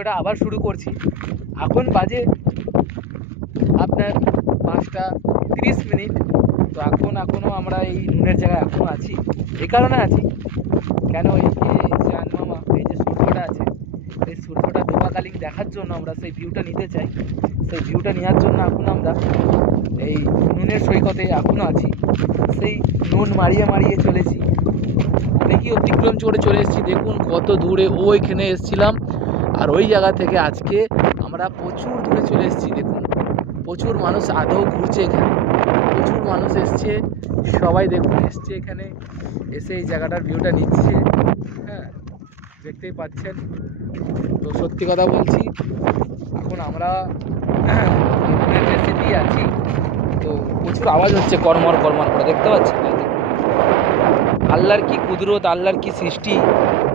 ভিডিওটা আবার শুরু করছি। এখন বাজে আপনার 5টা 30 মিনিট। তো এখনও আমরা এই নুনের জায়গায় এখনও আছি। এই কারণে আছি কেন, এই যে মামা এই যে সূর্যটা আছে, সেই সূর্যটা ডোবাকালীন দেখার জন্য আমরা সেই ভিউটা নিতে চাই। সেই ভিউটা নেওয়ার জন্য এখন আমরা এই নুনের সৈকতে এখনও আছি। সেই নুন মারিয়ে মারিয়ে চলেছি, অনেকই অতিক্রম করে চলে এসেছি। দেখুন কত দূরে ওইখানে এসেছিলাম, আর ওই জায়গা থেকে আজকে আমরা প্রচুর দূরে চলে এসেছি। দেখুন প্রচুর মানুষ আদৌ ঘুরছে এখানে, প্রচুর মানুষ এসছে, সবাই দেখুন এসছে এখানে, এসে এই জায়গাটার ভিউটা নিচ্ছে। হ্যাঁ, দেখতেই পাচ্ছেন। তো সত্যি কথা বলছি, এখন আমরা নুনের রেসিপি আছি, তো প্রচুর আওয়াজ হচ্ছে কর্মর কর্মর করে, দেখতে পাচ্ছেন। আল্লাহর কি কুদরত, আল্লাহর কি সৃষ্টি।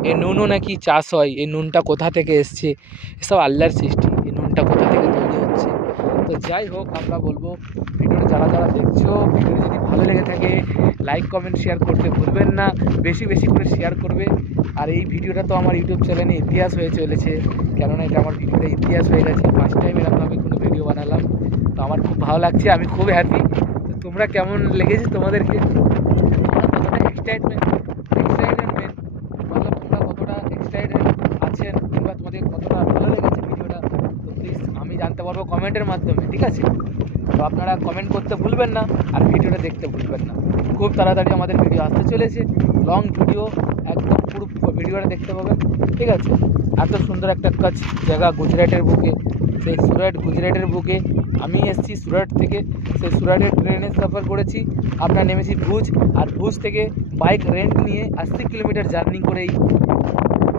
এই নুনও নাকি চাষ হয়, এই নুনটা কোথা থেকে এসছে, এসব আল্লাহর সৃষ্টি। এই নুনটা কোথা থেকে তৈরি হচ্ছে। তো যাই হোক, আমরা বলবো ভিডিওটা যারা যারা দেখছো, ভিডিও যদি ভালো লেগে থাকে লাইক কমেন্ট শেয়ার করতে ভুলবেন না, বেশি বেশি করে শেয়ার করবে। আর এই ভিডিওটা তো আমার ইউটিউব চ্যানেলে ইতিহাস হয়ে চলেছে, কেননা এটা আমার ভিডিওটা ইতিহাস হয়ে গেছে। ফার্স্ট টাইম এরকমভাবে কোনো ভিডিও বানালাম, তো আমার খুব ভালো লাগছে, আমি খুব হ্যাপি। তো তোমরা কেমন লেগেছে তোমাদেরকে, তোমরা কতটা এক্সাইটমেন্ট মতলব তোমরা কতটা এক্সাইটেড আছেন, কিংবা তোমাদের কতটা ভালো লেগেছে ভিডিওটা, তো প্লিজ আমি জানতে পারবো কমেন্টের মাধ্যমে, ঠিক আছে? তো আপনারা কমেন্ট করতে ভুলবেন না, আর ভিডিওটা দেখতে ভুলবেন না। খুব তাড়াতাড়ি আমাদের ভিডিও আসতে চলেছে, লং ভিডিও, একদম পুরো ভিডিওটা দেখতে পাবেন, ঠিক আছে? এত সুন্দর একটা কাজ জায়গা গুজরাটের বুকে, সেই গুজরাটের বুকে আমি এসেছি সুরাট থেকে। সেই সুরাটের ট্রেনে সফর করেছি, আমরা নেমেছি ভুজ, আর ভুজ থেকে বাইক রেন্ট নিয়ে 80 কিলোমিটার জার্নি করে এই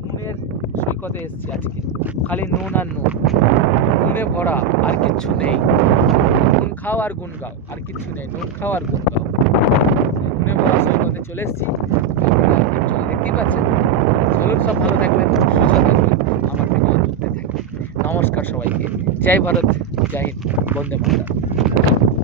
নুনের সৈকতে এসেছি আজকে। খালি নুন আর নুন, নুনে ভরা, আর কিচ্ছু নেই। নুন খাও আর গুন গাও, আর কিচ্ছু নেই, নুন খাও আর গুন গাও। নুনে ভরা সৈকতে চলে এসেছি, আপনারা দেখতেই পাচ্ছেন। চলুন, সব ভালো থাকবেন, সুস্থ থাকবেন, আমার ভিডিও দেখতে থাকবেন। নমস্কার সবাইকে, জয় ভারত, জয় হিন্দ, বন্দে মাতরম।